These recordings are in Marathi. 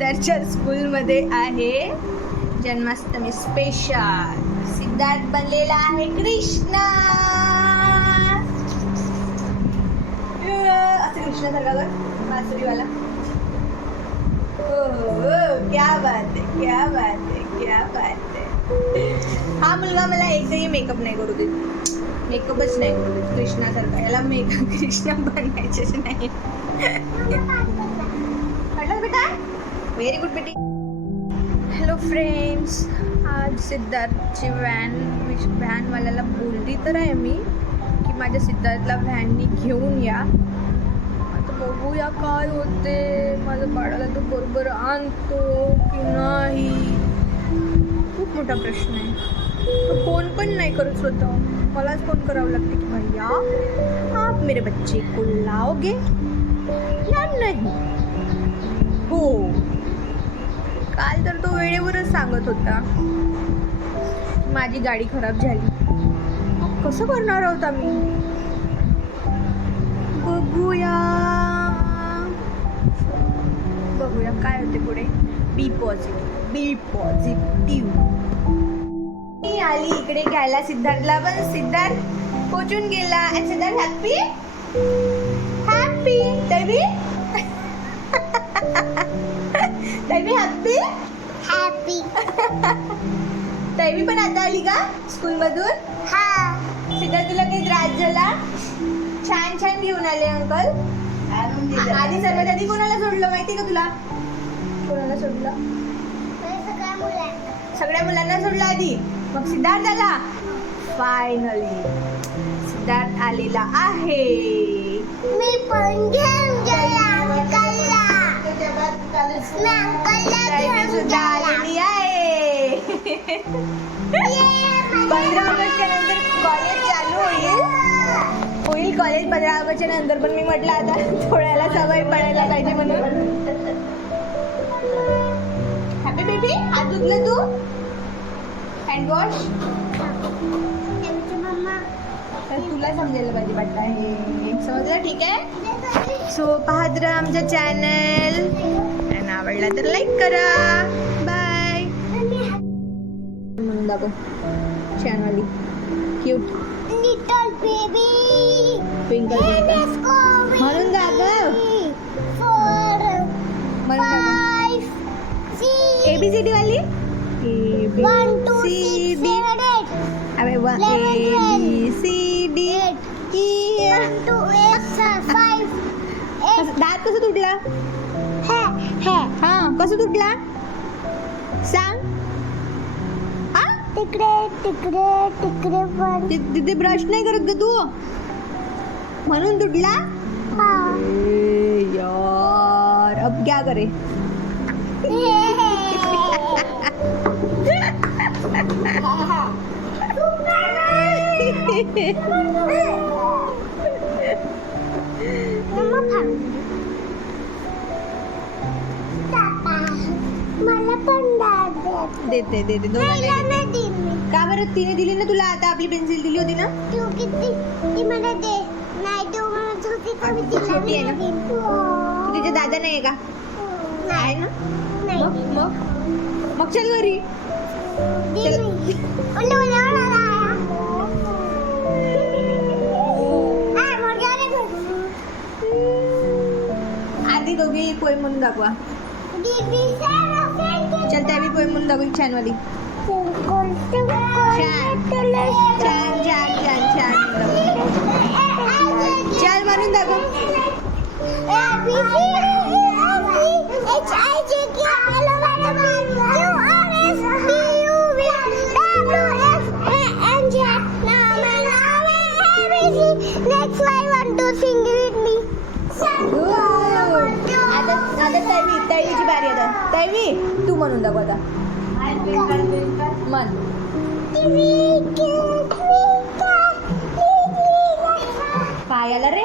सिद्धार्थच्या स्कूलमध्ये आहे जन्माष्टमी स्पेशल. सिद्धार्थ बनलेला आहे कृष्ण. असं कृष्णासारखा कर मासुरीवाला. हो, क्या बात आहे, क्या बात आहे, क्या बात आहे. हा मुलगा मला एकही मेकअप नाही करू देत, मेकअपच नाही करू देत कृष्णासारखा. याला मेकअप कृष्ण बनायचेच नाही. बेटा व्हेरी गुड बेटी. हॅलो फ्रेंड्स, आज सिद्धार्थची व्हॅनवाल्याला बोलली तर आहे मी की माझ्या सिद्धार्थला व्हॅननी घेऊन या. आता बघूया काय होते. माझ्या बाळाला तो बरोबर आणतो की नाही, खूप मोठा प्रश्न आहे. फोन पण नाही करत स्वतः, मलाच फोन करावं लागते की भैया आप मेरे बच्चे को लाओगे या नाही. हो, काल तर तो वेळेवरच सांगत होता माझी गाडी खराब झाली. कसं करणार आहोत आम्ही, बघूया बघूया काय होते पुढे. बी पॉझिटिव्ह, बी पॉझिटिव्ह. मी आली इकडे घ्यायला सिद्धार्थला, पण सिद्धार्थ पोचून गेला. सिद्धार्थ हॅपी हॅपी तैवी तैवी हॅपी हॅपी. तैवी पण आता आली का स्कूल मधून? हा. सिद्धार्थ तुला काही त्रास झाला? छान छान घेऊन आले अंकल. आधी सर्वात आधी कोणाला सोडलं माहिती का तुला? कोणाला सोडलं? सगळ्या मुलांना सोडलं आधी, मग सिद्धार्थ आला. फायनली सिद्धार्थ आलेला आहे. मी पण घेऊन गेला अंकलला. सुद्धा आलेली आहे. 15 ऑगस्टच्या नंतर कॉलेज चालू होईल कॉलेज 15 ऑगस्टच्या नंतर. पण मी म्हटलं आता थोड्याला सवय पडायला पाहिजे म्हणून. हॅपी बेबी, हात धुतलं तू? हँड वॉश तुला समजायला पाहिजे वाटतं हे, समजलं? ठीक आहे. सो पाहत राहा आमचा चॅनल, आणि आवडला तर लाईक करा. बाय. म्हणून दाखव channel cute little baby twinkle twinkle म्हणून दाखव. ABCD वाली ABCD. अबे ABCD. दात कसं तुटला? हा कसं तुटला सांग. तिकडे तिकडे तिकडे पण तिथे ब्रश नाही करत का तू, म्हणून तुटला? यार अब क्या करे. मला पण देते देते दोघांना. का बरं तिने दिली ना तुला? आता आपली पेन्सिल दिली होती ना. ती मला दे. नाही तू म्हणत होती का मी तिला छोटी आहे ना. तू तिचे दादा नाही आहे का? आहे ना. मग चल घरी. आधी दोघी पोएम म्हणून दाखवा. चल त्या पोएम म्हणून दाखव छान वाली. छान छान छान छान चल म्हणून दाखव. Next I want to sing with me. आता तैवीची बारी. आता तैवी तू म्हणून दाखव. आता मन पायाला रे.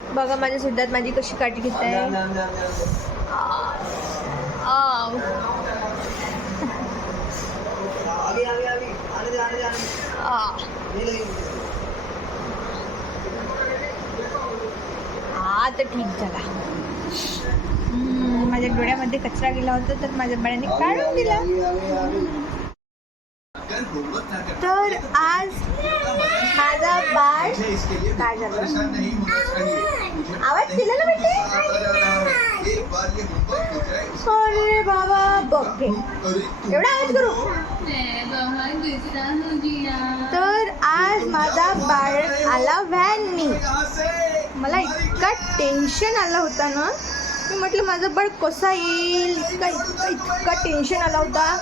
बघा माझ्या सिद्धार्थ माझी कशी काठी घेत आहे. तर ठीक झाला. माझ्या डोळ्यामध्ये कचरा गेला होता तर माझ्या बाळाने काढून दिला. तर आज माझा बाळ काय झालं, आवाज दिला ना बेटे. अरे बाबा बघ एवढा आवाज करू. तर आज माझा बाळ आला व्हॅननी. मला इतका टेन्शन आला होता ना, मी म्हटलं माझं बाळ कसा येईल, इतका टेन्शन आला होता.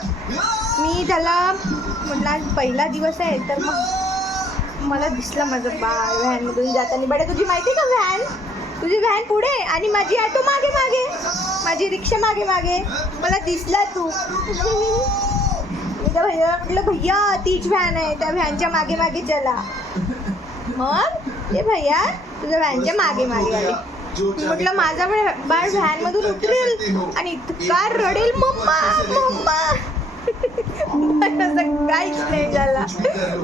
मी त्याला म्हटलं आज पहिला दिवस आहे तर मग मला दिसला माझं बाळ व्हॅनमधून जाताना. बडा तुझी माहिती का व्हॅन, तुझी व्हॅन पुढे आणि माझी ऑटो मागे मागे, माझी रिक्षा मागे मागे. मला दिसला तू. मी त्या भैया म्हटलं भैया तीच व्हॅन आहे, त्या व्हॅनच्या मागे मागे चला. मग ते भैया तुझ्या व्हॅनच्या मागे मागे आले. म्हटलं माझा बाळ व्हॅनमधून उतरेल आणि इतका रडेल मम्मा मम्मा. असं काहीच नाही झाला.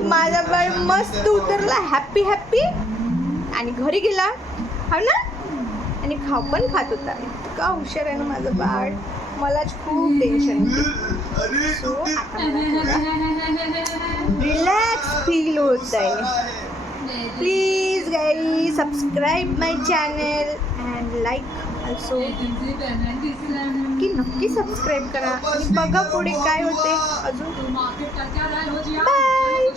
माझा बाळ मस्त उतरला हॅप्पी हॅप्पी आणि घरी गेला. हो ना, आणि खाऊ पण खात होता. इतका हुशार आहे ना माझं बाळ, मलाच खूप टेन्शन. सो आता रिलॅक्स फील होत आहे. Please guys subscribe my channel and like also. की नक्की सबस्क्राईब करा आणि बघा पुढे काय होते अजून. बाय.